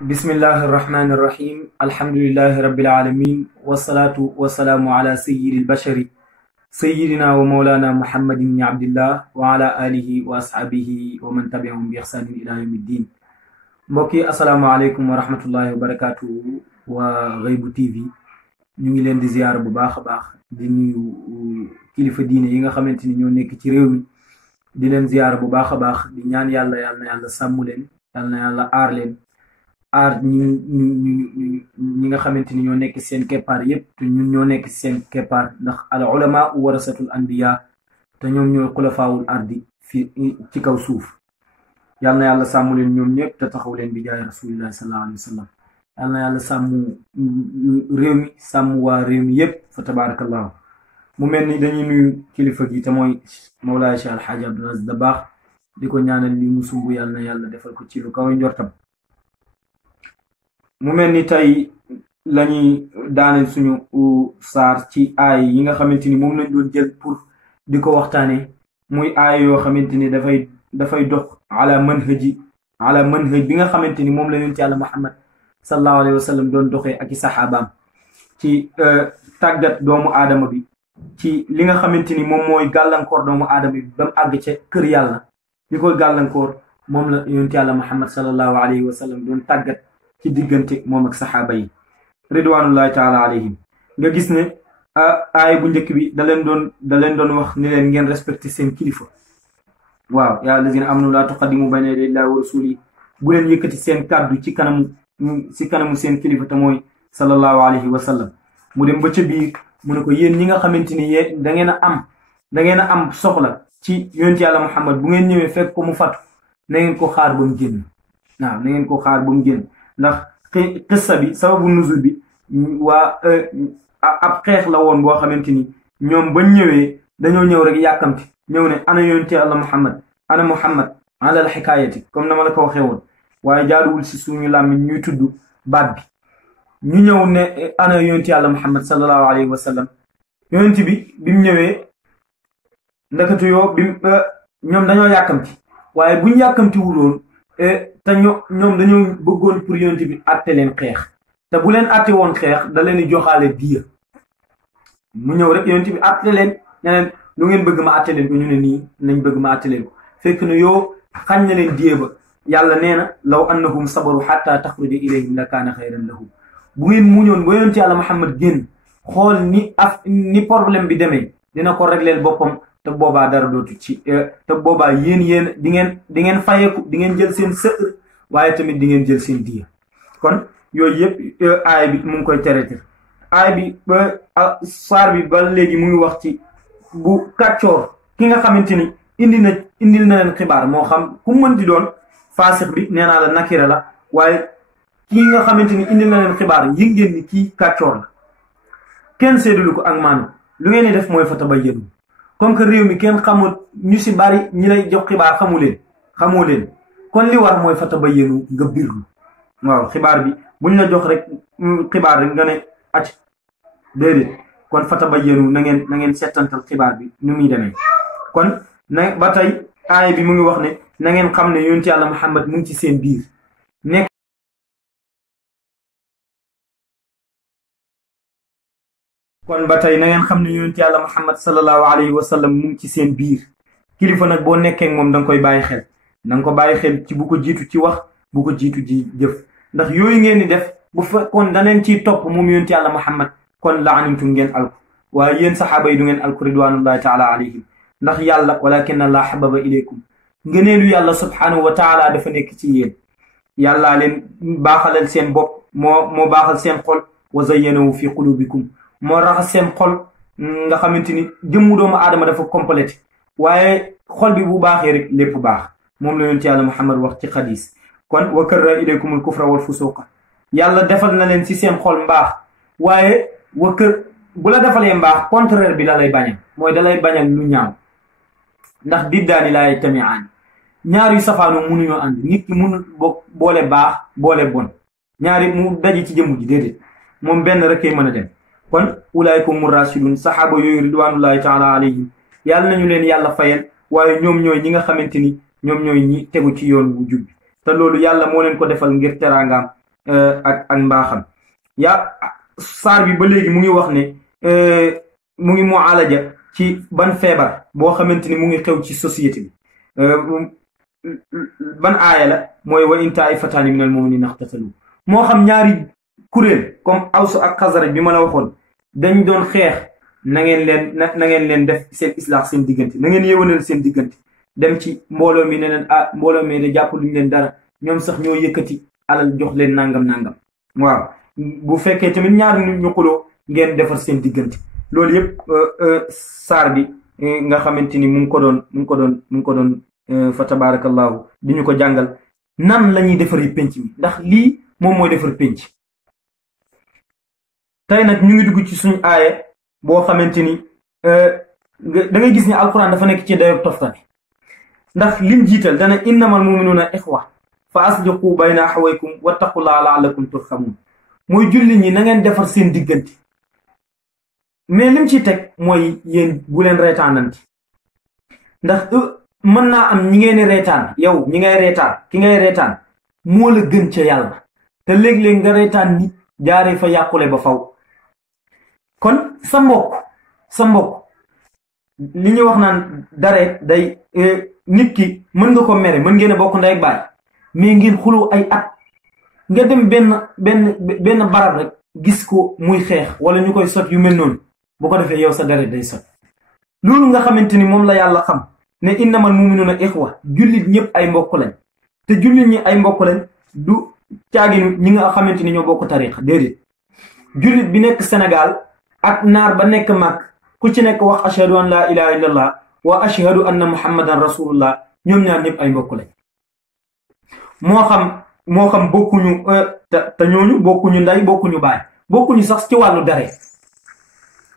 bismillahi irrahmani irrahim alhamdulilahi rabbil alamin wasalaatu wasalaamu ala sayyidi albashari sayyidina wa mawlana muhammadin ibni abdillah wa ala alihi wa ashaabihi wa man tabiahum bi ihsanin ila yawmi ddin. mbokk yi asalaamaaleykum wa rahmatullahi wa barakatuhu wa Ghaybu TV ñu ngi leen di ziyaara bu baax a baax di nuyu kilifa diine yi nga xamante ni ñoo nekk ci réew mi di leen ziyaara bu baax a baax di ñaan yàlla na yàlla sàmm leen yàlla na yàlla aar leen aar ñi nga xamante ni ñoo nekk seen keppaar yépp te ñun ñoo nekk seen keppaar ndax al ulama warasatul anbiya te ñoom ñooy xulafaawul ardi fi ci kaw suuf. yàlla na yàlla sàmm leen ñoom ñëpp te taxaw leen bi jaay rasulillahi sallallahu alayhi wa sallam. yàlla na yàlla sàmm réew mi sàmm waa réew mi yépp fa tabarakallahu. mu mel ni dañuy nuyu kilifa gi te mooy Mawlaay Cheikh Alxaaji Abdul Aziz Dabakh di ko ñaanal li mu sumb yàlla na yàlla defal ko ci lu kaw njortam. mu mel ni tey lañuy daaneel suñu saar ci aay yi nga xamante ni moom lañ doon jël pour di ko waxtaane muy aay yoo xamante ni dafay dox ala manhaj bi nga xamante ni moom la yonent Yàlla Muhammad sallallahu alayhi wa sallam doon doxee ak i saxaabaam ci tàggat doomu aadama bi ci li nga xamante ni moom mooy gàllankoor doomu aadama bi ba mu àgg ca kër yàlla li koy gàllankoor moom la yonent Yàlla Muhammad sallallahu alayhi wa sallam doon tàggat ci diggante moom ak saxaaba yi ridwanullahi taala alayhim. nga gis ne aay bu njëkk bi da leen doon wax ni leen ngeen respecté seen kilifa. waaw yaa allazina amanu laa tuqaddimu bayna yaday llahi wa rasuli bu leen yëkkati seen kàddu ci kanamu seen kilifa te mooy sallallahu alayhi wa sallam. mu dem ba ca biir mu ne ko yéen ñi nga xamante ni yéen da ngeen a am soxla ci yonent Yàlla Muhammad bu ngeen ñëwee fekk ko mu fatu na ngeen ko xaar ba mu génn. waaw na ngeen ko xaar ba mu génn ndax qissa bi sababu nuzul bi waa ab xeex la woon boo xamante ni ñoom bañ ñëwee dañoo ñëw rek yàkkamti ñëw ne ana yonent Yàlla Muhammad ana Muhammad ala al xikaayati comme na ma la ko waxee woon waaye jaaduwul si suñu làmmiñ ñuy tudd baat bi ñu ñëw ne ana yonent Yàlla Muhammad sallallahu alayhi wa sallam. yonent bi mu ñëwee ndakatu yoo ñoom dañoo yàkkamti waaye buñ yàkkamti wuloon te ñoom dañoo bëggoon pour yonent bi àtte leen xeex te bu leen àtte woon xeex da leen di joxaale diya. mu ñëw rek yonent bi àtte leen ne leen lu ngeen bëgg ma àtte leen ko ñu ne nii nañ bëgg ma àtte leen ko fekk na yoo xañ na leen diya ba yàlla nee na law annahum sabaru xatta taxruja ilayhim la kaana xayran lahum. bu ngeen muñoon ba yonent Yàlla Muhammad génn xool ni problème bi demee dina ko régleel boppam te boobaa dara dootu ci te boobaa yéen di ngeen fayeeku di ngeen jël seen sër waaye tamit di ngeen jël seen diya. kon yooyu yëpp aay bi mu ngi koy traité. aay bi saar bi ba léegi mu ngi wax ci bu kàccoor ki nga xamante ni indil na leen xibaar moo xam ku mën di doon faasix bi nee naa la nakira la waaye ki nga xamante ni indil na leen xibaar yi ngeen ni kii kàccoor la kenn seedulu ko ak maanu lu ngeen di def mooy fa tabayyanu. comme que réew mi kenn xamul ñu si bari ñi lay jox xibaar xamoo leen kon li war mooy fa tabayyanu nga birlu. waaw xibaar bi buñ la jox rek xibaar rek nga ne acc déedéet kon fa tabayyanu na ngeen settantal xibaar bi nu muy demee. kon na ba tey aaya bi mu ngi wax ne na ngeen xam ne yonent Yàlla Muhammad mu ngi ci seen biir nekk. kon ba tey na ngeen xam ne yonent Yàlla Muhammad sallallahu alayhi wa sallam mu ngi ci seen biir. kilifa nag boo nekkee moom da nga koy bàyyi xel na nga ko bàyyi xel ci bu ko jiitu ci wax bu ko jiitu ji jëf ndax yooyu ngeen di def bu fekkoon da leen ciy topp moom yonent Yàlla Muhammad kon la animtum ngeen alku waaye yéen saxaaba yi du ngeen alku ridwanullahi taala alayhim ndax yàlla walakin Allah hababa ilaykum ngëneelu yàlla subhanahu wa taala dafa nekk ci yéen. yàllaa leen baaxalal seen bopp moo baaxal seen xol wa zayyanahu fi qulubikum moo raxas seen xol nga xamante ni jëmmu doomu aadama dafa complété waaye xol bi bu baaxee rek lépp baax moom la yonent Yàlla Muhammad wax ci xadis. kon wa karraha ilaykumul kufra wal fusuqa yàlla defal na leen ci seen xol mbaax waaye bu la defalee mbaax contraire bi la lay bañal mooy da lay bañal lu ñaaw ndax diddaani laa yajtami'aan ñaar yu safaanu mënuñoo ànd nit ki mënul boole baax boole bon ñaari mu daji ci jëmm ji déedéet moom benn rek kay mën a dem. kon ulaayka humu raashidun saxaaba yooyu ridwanullahi taala alayhim yàlla nañu leen yàlla fayal waaye ñoom ñooy ñi nga xamante ni ñoom ñooy ñi tegu ci yoon bu jub te loolu yàlla moo leen ko defal ngir teraangaam ak mbaaxam saar bi ba léegi mu ngi wax ne mu ngi mualaja ci ban feebar boo xamante ni mu ngi xew ci société bi ban aaya la mooy wa in taa'ifataani minal mu'miniina iqtatalu moo xam ñaari kuréel comme Aws ak Xasraj bi ma la waxoon dañ doon xeex na ngeen leen def seen islaax seen diggante na ngeen yéwénal seen diggante dem ci mbooloo mi ne leen mbooloo mi de jàpp luñu leen dara ñoom sax ñoo yëkkati alal jox leen nangam waaw bu fekkee tamit ñaari nit ñu xuloo ngeen defar seen diggante loolu yëpp saar bi nga xamante ni mu ngi ko doon fa tabarakallahu di ñu ko jàngal nan la ñuy defaree penc mi ndax lii moom mooy defar penc. tey nag ñu ngi dugg ci suñu aaya boo xamante ni da ngay gis ni alquran dafa nekk ci dayob toftale ndax lim jiital dana innamal muminuuna ixwa fa asliqu bayna axawaykum wattaqullaha laallakum turhamun mooy julli ñi na ngeen defar seen diggante mais lim ci teg mooy yéen bu leen reetaananti ndax mën naa am ñi ngeen di reetaan yow ñi ngay reetaan ki ngay reetaan moo la gën ca yàlla te léeg-léeg nga reetaan nit jaaree fa yàqule ba faw kon sa mbokk li ñuy wax naan dare day nit ki mën nga ko mere mën ngeen a bokk ndey ak baay mais ngeen xuloo ay at nga dem benn barab rek gis ko muy xeex wala ñu koy sot yu mel noonu bu ko defee yow sa deret day sot loolu nga xamante ni moom la yàlla xam ne innamal muminuuna ixwa jullit ñëpp ay mbokk lañ te jullit ñi ay mbokk lañ du caaginu ñi nga xamante ni ñoo bokk tariqa déedéet jullit bi nekk Sénégal ak naar ba nekk Màkk ku ci nekk wax ashhadu an laa ilaha illallah wa ashhadu anna muhammadan rasulullah ñoom ñaar ñëpp ay mbokk lañ moo xam bokkuñu te ñooñu bokkuñu nday bokkuñu baay bokkuñu sax ci wàllu dare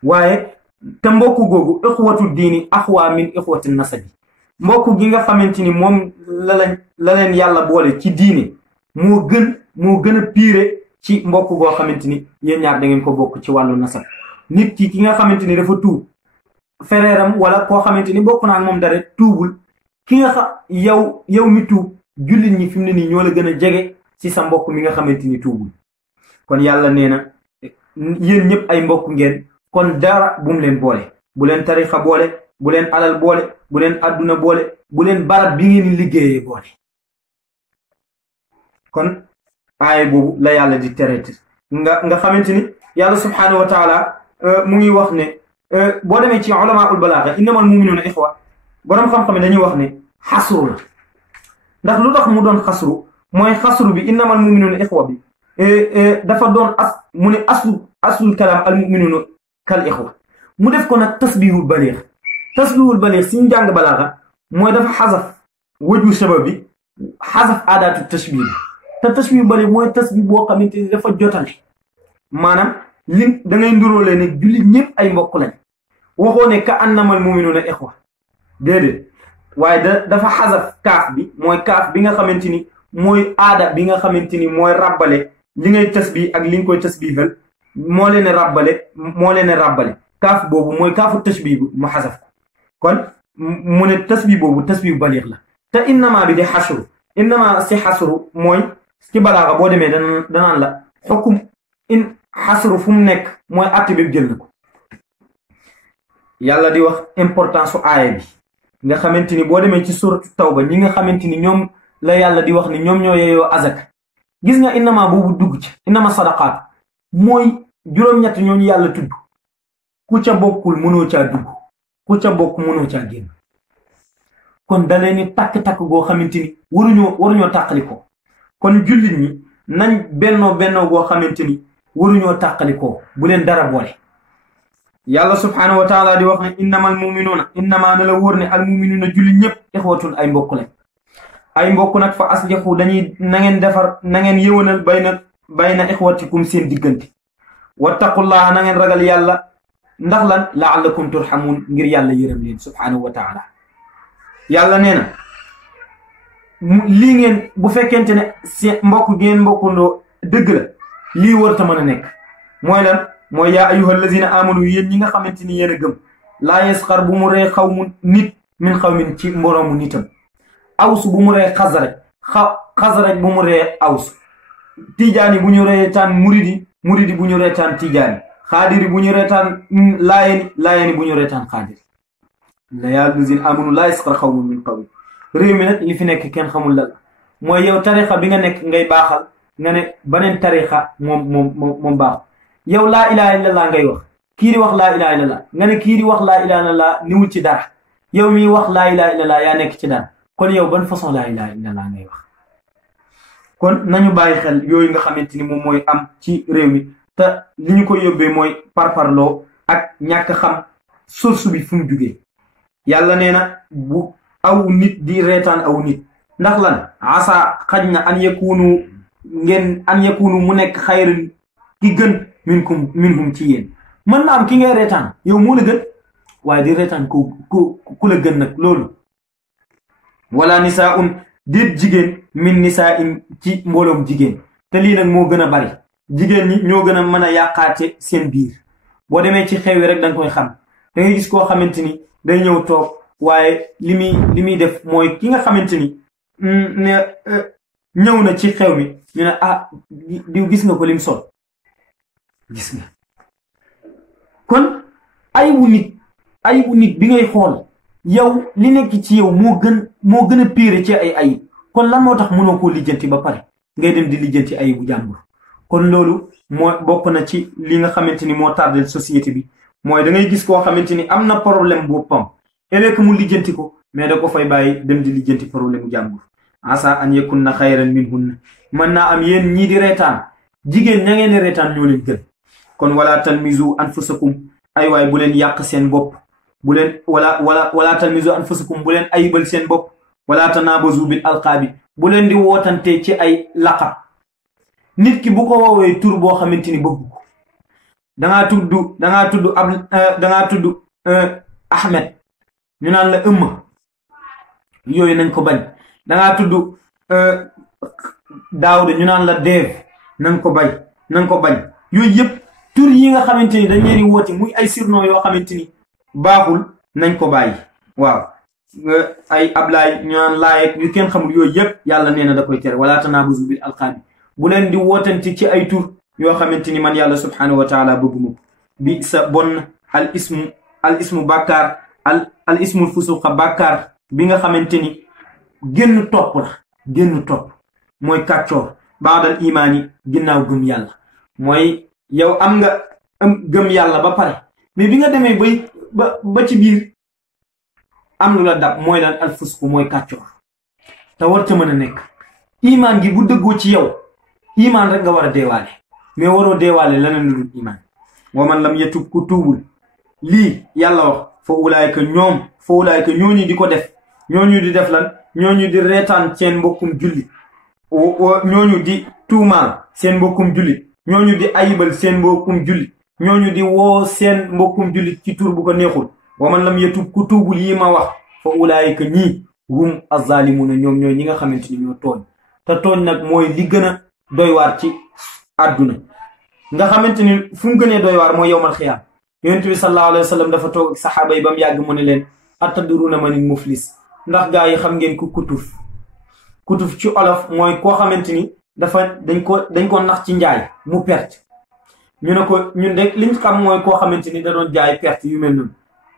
waaye te mbokk googu ixwatu diini axwa min ixwati nasabi mbokk gi nga xamante ni moom la leen yàlla boole ci diine moo gën a piire ci mbokk goo xamante ni yéen ñaar da ngeen ko bokk ci wàllu nasab nit ki nga xamante ni dafa tuub fereeram wala koo xamante ni bokk naa ak moom dara tuubul ki nga yow mi tuub jullit ñi fi mu ne nii ñoo la gën a jege ci sa mbokk mi nga xamante ni tuubul kon yàlla nee na yéen ñëpp ay mbokk ngeen kon dara bu mu leen boole bu leen tarixa boole bu leen alal boole bu leen adduna boole bu leen barab bi ngeen liggéeyee boole kon aaya boobu la yàlla di traité nga xamante ni yàlla subhanahu wa taala mu ngi wax ne boo demee ci ulamaul balaaga innamal muminuuna ixwa boroom xam-xam dañuy wax ne xasru la ndax lu tax mu doon xasru mooy xasru bi innamal muminuuna ixwa bi dafa doon mu ne aslul kalaam al muminuuna kal ixwa mu def ko nag tasbihul baliix si ñu jàng balaaga mooy dafa xasaf waju sabab bi xasaf aadaatu tashbih bi te tashbih baliix mooy tasbih boo xamante ni dafa jotale maanaam li da ngay nduróole ne jullit ñëpp ay mbokk lañ waxoo ne ka annamal muminuuna ixwa déedéet waaye dafa xasaf kaaf bi mooy kaaf bi nga xamante ni mooy aada bi nga xamante ni mooy ràbbale li ngay tasbih ak li nga koy tasbihal moo leen ràbbale kaaf boobu mooy kaafu tashbih bi mu xasaf ko kon mu ne tasbih boobu tasbih baliix la te innama bi di xasru innama si xasru mooy ci balaaga boo demee danaan la xukum in xasru fu mu nekk mooy àtte bi jël na ko yàlla di wax importance su aaya bi nga xamante ni boo demee ci suratu tawba ñi nga xamante ni ñoom la yàlla di wax ni ñoom ñoo yeyoo azaka gis nga innama boobu dugg ci innama sadaqaat mooy juróom-ñett ñooñu yàlla tudd ku ca bokkul mënoo caa dugg ku ca bokk mënoo caa génn kon dalee ni takk-takk goo xamante ni waruñoo tàqali ko kon jullit ñi nañ bennoo goo xamante ni waruñoo tàqali ko bu leen dara boole yàlla subhaanahu wa taala di wax ne innamal muminuuna innama na la wóor ne al muminuuna jullit ñëpp ixwatun ay mbokk lañ ay mbokk nag fa aslihu na ngeen yëwanal bayna ixwatikum seen diggante wattaqullaha na ngeen ragal yàlla ndax lan laallakum turhamun ngir yàlla yërëm leen subhaanahu wa taala yàlla nee na lii ngeen bu fekkente ne seen mbokk ngeen mbokkundoo dëgg la lii warta mën a nekk mooy lan mooy yaa ayyuhal lazina amanu yéen ñi nga xamante ni yéen a gëm laa yasxar bu mu ree xaw mu nit min xaw min ci mboroomu nitam aws bu mu ree xasraj bu mu ree aws tijaani bu ñu reetaan muridi bu ñu reetaan tijaani xaadiri bu ñu reetaan laayeni bu ñu reetaan xaadiri la yaa lazina amanu laa yasxar xawmun min qawmin réew mi nag li fi nekk kenn xamul la mooy yow tarixa bi nga nekk ngay baaxal nga ne beneen tarixa moom baaxul yow laa ilaha illallah ngay wax kii di wax laa ilaha illallah nga ne kii di wax laa ilaha illallah niwul ci dara yow miy wax laa ilaha illallah yaa nekk ci dara kon yow ban façon laa ilaha illallah ngay wax kon nañu bàyyi xel yooyu nga xamante ni moom mooy am ci réew mi te li ñu ko yóbbee mooy parparloo ak ñàkk xam source bi fu mu jugee yàlla nee na bu aw nit di reetaan aw nit ndax lan asa xaj na an yakunu mu nekk xayran ki gën minhum ci yéen mën na am ki ngay reetaan yow moo la gën waaye di reetaan ku la gën nag loolu wala nisaa'un déet jigéen min nisaa'in ci mbooloom jigéen te lii nag moo gën a bari jigéen ñi ñoo gën a mën a yàqaate seen biir boo demee ci xew yi rek da nga koy xam da ngay gis koo xamante ni day ñëw toog waaye li muy def mooy ki nga xamante ni ñëw na ci xew mi ñu ne diw gis nga ko lim sol gis nga kon ayibu nit bi ngay xool yow li nekk ci yow moo gën a pire ci ay ayib kon lan moo tax mënoo koo lijjanti ba pare ngay dem di lijjanti ayibu jàmbur kon loolu moo bokk na ci li nga xamante ni moo tardel société bi mooy da ngay gis koo xamante ni am na problème boppam ëllëg mu lijjanti ko mais da ko fay bàyyi dem di lijjanti problème bu jàmbur asa an yakunna xayran minhunna mën naa am yéen ñii di reetaan jigéen ña ngeen di reetaan ñoo leen gën kon wala talmizu anfusakum ay waay bu leen yàq seen bopp bu leen wala talmizu anfusakum bu leen ayibal seen bopp wala tanabazu bil alqaabi bu leen di wootante ci ay laqab nit ki bu ko woowee tur boo xamante ni bëgg ko dangaa tudd Ahmed ñu naan la yooyu nañ ko bañ dangaa tudd Daawuda ñu naan la Dev nañ ko bañ yooyu yëpp tur yi nga xamante ni dañ leen di woote muy ay surnom yoo xamante ni baaxul nañ ko bàyyi waaw ay Ablaay ñu naan Laayek yu kenn xamul yooyu yëpp yàlla nee na da koy tere wala tanaabazu bil alqaabi bu leen di wootante ci ay tur yoo xamante ni man yàlla subhanahu wa taala bëgguma ko bi sa bon al ismu bàkkaar al ismul fusuqa bàkkaar bi nga xamante ni génn topp mooy kàccoor baadal imaani ginnaaw gëm yàlla mooy yow am nga gëm yàlla ba pare mais bi nga demee ba ci biir am lu la dab mooy lan al fusqu mooy kàccoor te war ca mën a nekk imaan gi bu dëggoo ci yow imaan rek nga war a deewaale mais waroo deewaale leneen lu dul imaan wa man lam yatub ku tuubul lii yàlla wax fa ulaayka ñooñu di ko def ñooñu di def lan ñooñu di reetaan seen mbokkum jullit ñooñu di tuumaal seen mbokkum jullit ñooñu di ayibal seen mbokkum jullit ñooñu di woo seen mbokkum jullit ci tur bu ko neexul wa man lam yatub ku tuubul yi ma wax fa ulaayka ñii hum azzalimuna ñoom ñooy ñi nga xamante ni ñoo tooñ te tooñ nag mooy li gën a doy waar ci àdduna nga xamante ni fu mu gënee doy waar mooy yowmal xiyaam yonent bi sallallahu alayhi wa sallam dafa toog ak saxaaba yi ba mu yàgg mu ne leen atadruna manil muflis ndax gaa yi xam ngeen ku kutuf ci olof mooy koo xamante ni dañ ko nax ci njaay mu perte ñu ne ko ñun de liñ xam mooy koo xamante ni da doon jaay perte yu mel noonu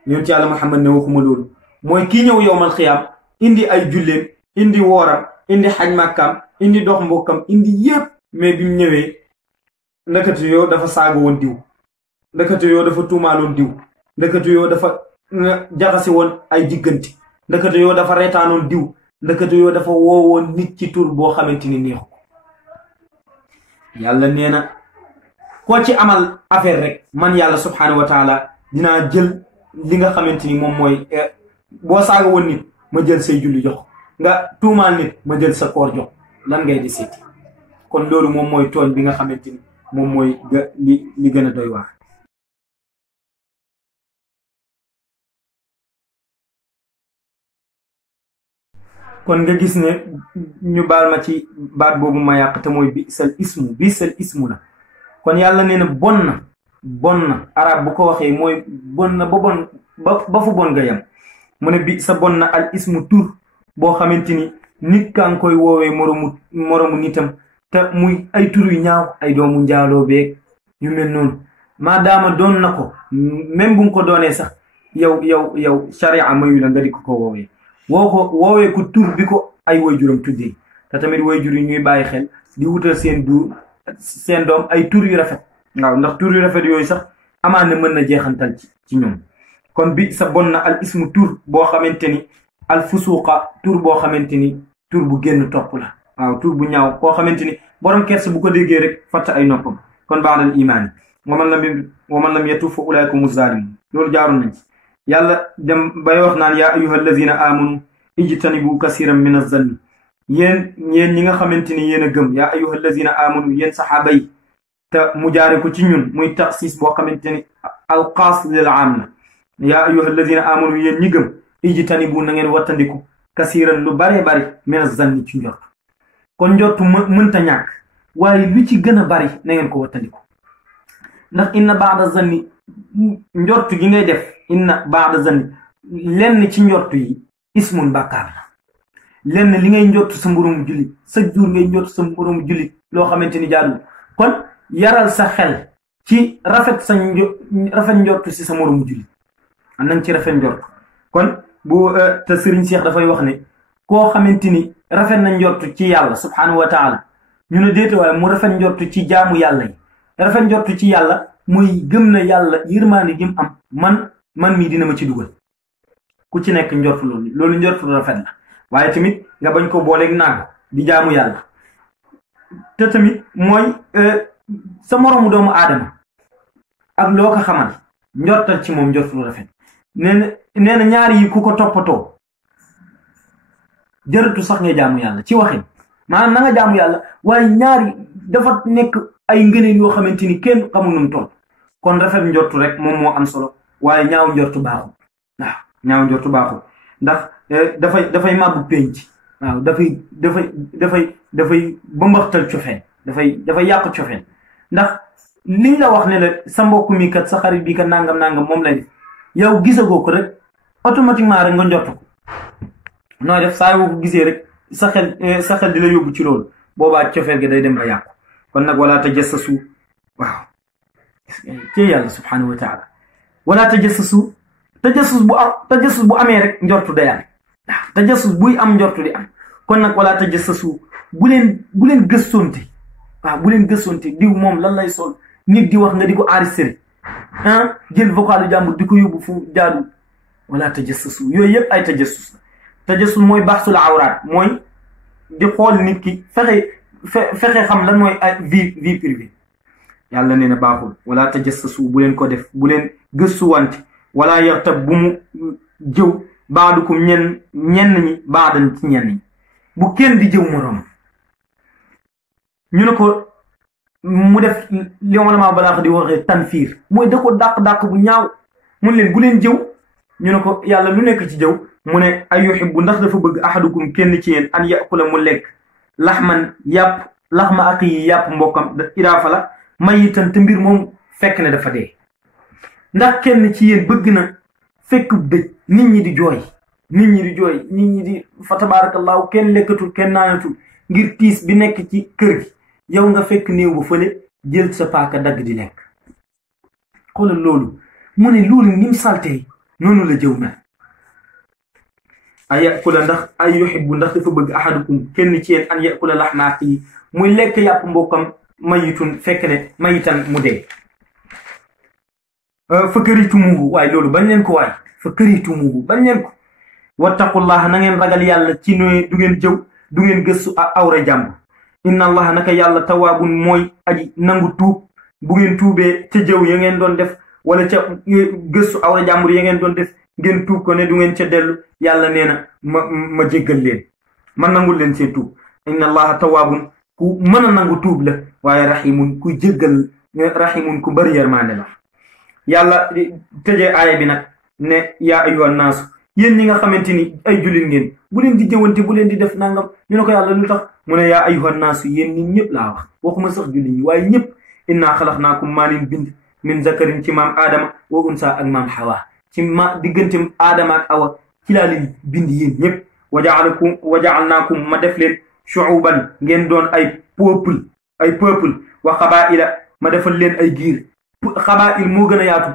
yonent yàlla Muhammad ne waxuma loolu mooy kii ñëw yowmal xiyaam indi ay julleem indi wooram indi xaj màkkaam indi dox mbokkam indi yépp mais bi mu ñëwee ndekete yoo dafa saaga woon diw ndekete yoo dafa tuumaaloon diw ndekete yoo dafa jaxasi woon ay diggante ndekete yoo dafa reetaanoon diw ndekete yoo dafa woowoon nit ci tur boo xamante ni neexu ko yàlla nee na koo ci amal affaire rek man yàlla subhanahu wa taala dinaa jël li nga xamante ni moom mooy boo saaga woon nit ma jël say julli jox nga tuumaal nit ma jël sa koor jox lan ngay di seeti kon loolu moom mooy tooñ bi nga xamante ni moom mooy li gën a doy waar kon nga gis ne ñu baal ma ci baat boobu ma yàq te mooy bisal ismu la kon yàlla nee na bon na arab bu ko waxee mooy bon na ba fu bon nga yem mu ne bi sa bon na al ismu tur boo xamante ni nit kaa ngi koy woowee moromu nitam te muy ay tur yu ñaaw ay doomu njaaloo beeg yu mel noonu maadaama doon na ko même bu nga ko doonee sax yow sharia mayu la nga di ko woowee woowee ko tur bi ko ay wayjuram tuddee te tamit wayjur yi ñuy bàyyi xel di wutal seen doom ay tur yu rafet waaw ndax tur yu rafet yooyu sax amaan na mën na jeexantal ci ñoom kon bi sa bon na al ismu tur boo xamante ni al fusuqa tur boo xamante ni tur bu génn topp la waaw tur bu ñaaw koo xamante ni borom kerse bu ko déggee rek fatt ay noppam kon ba'dal imaan wa man lam yatub fa ulaa'ika humu zaalimuun loolu jaaroon nañ ci yàlla dem bay wax naan yaa ayyuha allazina amanu ijtanibu kasiran min az-zanni yéen ñi nga xamante ni yéen a gëm yaa ayyuha allazina amanu yéen saxaaba yi te mu jaare ko ci ñun muy taxsis boo xamante ni alxaas lil aam na yaa ayyuha allazina amanu yéen ñi gëm ijtanibu na ngeen wattandiku kasiran lu bare bari min az-zanni ci njort kon njortu mënta ñàkk waaye lu ci gën a bari na ngeen ko wattandiku ndax inna ba'da zanni njortu gi ngay def inna ba'da zanni lenn ci njortu yi ismun bàkkaar la lenn li ngay njortu sa moromu jullit sa jur ngay njortu sa moromu jullit loo xamante ni jaadu kon yaral sa xel ci rafet njortu si sa moromu jullit am nañ ci rafet njortu kon bu te Serigne Cheikh dafay wax ne koo xamante ni rafet na njortu ci yàlla subhanahu wa taala ñu ne déete waaye mu rafet njortu ci jaamu yàlla yi rafet njortu ci yàlla muy gëm na yàlla yërmaande gi mu am man mii dina ma ci dugal ku ci nekk njortu loolu njortu rafet la waaye tamit nga bañ ko booleeg naago di jaamu yàlla te tamit mooy sa moroomu doomu aadama ak loo ko xamal njortal ci moom njortu rafet nee na ñaari yi ku ko toppatoo jërëtu sax nga jaamu yàlla ci waxin maanaam na nga jaamu yàlla waaye ñaari dafa nekk ay ngëneel yoo xamante ni kenn xamul nu mu toll kon rafet njortu rek moom moo am solo waaye ñaaw njortu baaxul waaw ñaaw njortu baaxul ndax dafay màbbu penc waaw dafay bëmbaxtal cofeel dafay yàq cofeel ndax liñ la wax ne la sa mbokk mi kat sa xarit bi kat nangam moom lay def yow gisagoo ko rek automatiquement rek nga njort ko nooy def saa yoo ko gisee rek sa xel di la yóbbu ci loolu boobaa cofeel gi day dem ba yàqu kon nag wala tajassasu waaw ci yàlla subhanahu wa taala wala tajassasu tajassus bu amee rek njortu day am waaw tajassus buy am njortu di am kon nag wala tajassasu bu leen gëstonte waaw bu leen gëstonte diw moom lan lay sol nit di wax nga di ko enregistré jël vocalu jàmbur di ko yóbbu fu jaadu wala tajassasu yooyu yëpp ay tajassus la tajassus mooy baxsul awraat mooy di xool nit ki fexe xam lan mooy ay vie privée yàlla nee na baaxul wala tajassasu bu leen ko def bu leen gëstuwante wala yaxtab bu mu jëw baadukum ñenn ñi baadan ci ñenn ñi bu kenn di jëw moroom ñu ne ko mu def li ulama balaax di waxee tanfiir mooy da ko dàq bu ñaaw mun leen bu leen jëw ñu ne ko yàlla lu nekk ci jëw mu ne ay yuhibbu ndax dafa bëgg ahadukum kenn ci yéen an yakula mu lekk laxma ak yi yàpp mbokkam idaafa la mayitan te mbir moom fekk ne dafa dee ndax kenn ci yéen bëgg na fekk dëj nit ñi di jooy nit ñi di fa tabarakallahu kenn lekkatul kenn naanatul ngir tiis bi nekk ci kër gi yow nga fekk néew ba fële jël sa paaka dagg di lekk xoolal loolu mu ne loolu ni mu saltee noonu la jëw na ay yakula ndax ay yuhibbu ndax dafa bëgg ahadukum kenn ci yéen an yakula laxma axi muy lekk yàpp mbokkam mayitun fekk ne mayitan mu dee fa këritumuhu waaye loolu bañ leen ko waay fa këritumuhu bañ leen ko wattaqullaha na ngeen ragal yàlla ci ne du ngeen jëw du ngeen gëstu awra jàmbur inna allaha naka yàlla tawaabun mooy aji nangu tuub bu ngeen tuubee ca jëw ya ngeen doon def wala ca gëstu awra jàmbur ya ngeen doon def ngeen tuub ko ne du ngeen ca dellu yàlla nee na ma jéggal leen ma nangul leen seen tuub inna allaha tawaabun ku mën a nangu tuub la waaye rahimun ku jéggal rahimun ku bari yërmande la yàlla tëjee aaya bi nag ne yaa ayyuhan naasu yéen ñi nga xamante ni ay jullit ngeen bu leen di jëwante bu leen di def nangam ñu ne ko yàlla lu tax mu ne yaa ayyuhan naasu yéen nit ñëpp laa wax waxuma sax jullit ñi waaye ñëpp innaa xalaqnaakum maa leen bind min zakarin ci maam aadama wa unsa ak maam xawa ci diggante aadama ak awa ci laa leen bind yéen ñëpp wajaalnaakum ma def leen shuuban ngeen doon ay peuple wa xabaila ma defal leen ay giir xabail moo gën a yaatu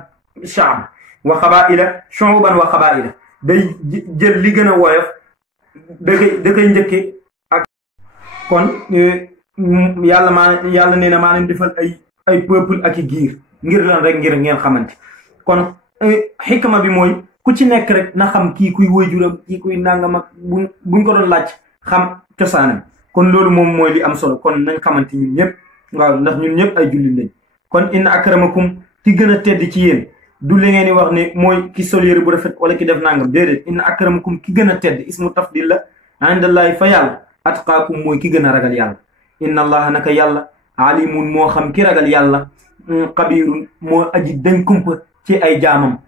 shaab wa xabaila shuuban wa xabaila day jël li gën a woyof da koy njëkke ak kon yàlla nee na maa leen defal ay peuple ak i giir ngir lan rek ngir ngeen xamante kon xikma bi mooy ku ci nekk rek na xam kii kuy waajuram kii kuy nangam ak buñ ko doon laaj xam cosaanam kon loolu moom mooy li am solo kon nañ xamante ñun ñëpp waaw ndax ñun ñëpp ay jullit lañ kon inna akramakum ki gën a tedd ci yéen du li ngeen di wax ne mooy ki sol yére bu rafet wala ki def nangam déedéet inna akramakum ki gën a tedd ismu tafdil la indallahi fa yàlla atqaakum mooy ki gën a ragal yàlla inna allaha naka yàlla alimun moo xam ki ragal yàlla xabirun moo aji dañ kumpa ci ay jaamam